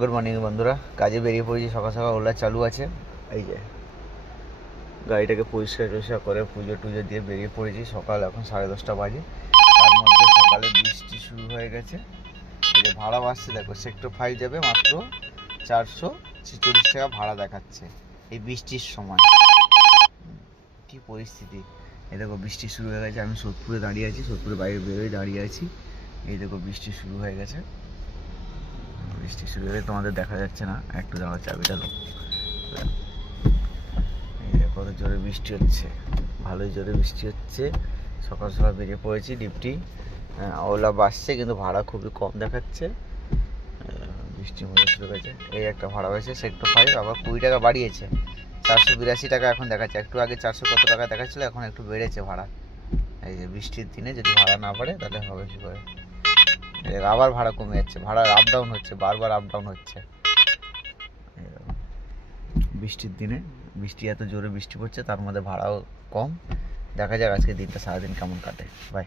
Good morning বন্ধুরা, কাজে বেরিয়ে পড়েছি। সকাল সকাল ওলা চালু আছে। এই যে গাড়িটাকে পরিষ্কার করে পুজো টুজো দিয়ে বেরিয়ে পড়েছি। সকাল এখন 10:30 বাজে। তার মধ্যে সকালে বৃষ্টি শুরু হয়ে গেছে। এই যে ভাড়া বাসছে, দেখো সেক্টর 5 যাবে মাত্র 446 টাকা ভাড়া দেখাচ্ছে এই বৃষ্টির সময়। কি পরিস্থিতি! এই দেখো বৃষ্টি শুরু হয়ে গেছে। আমি সোদপুরে দাঁড়িয়ে আছি, সোদপুরে বাইরে বেরোয় দাঁড়িয়ে আছি। এই দেখো বৃষ্টি শুরু হয়ে গেছে। বৃষ্টি শুরু হয়ে তোমাদের দেখা যাচ্ছে না, একটু দাঁড়া, চাবিটা দাও। এই দেখো কত জোরে বৃষ্টি হচ্ছে, ভালোই জোরে বৃষ্টি হচ্ছে। সকাল সকাল বেরিয়ে পড়েছি। ডিপটি ওলা বাসছে, কিন্তু ভাড়া খুবই কম দেখাচ্ছে। বৃষ্টির মধ্যে শুরু হয়েছে। এই একটা ভাড়া হয়েছে সেক্টর 5, আবার 20 টাকা বাড়িয়েছে। 482 টাকা এখন দেখাচ্ছে। একটু আগে 400 কত টাকা দেখাচ্ছিল, এখন একটু বেড়েছে ভাড়া। এই যে বৃষ্টির দিনে যদি ভাড়া না বাড়ে তাহলে হবে কী করে। আবার ভাড়া কমে যাচ্ছে, ভাড়া আপ ডাউন হচ্ছে, বারবার আপ ডাউন হচ্ছে বৃষ্টির দিনে। বৃষ্টি এত জোরে বৃষ্টি পড়ছে, তার মধ্যে ভাড়াও কম। দেখা যাক আজকে দিনটা সারাদিন কেমন কাটে। বাই।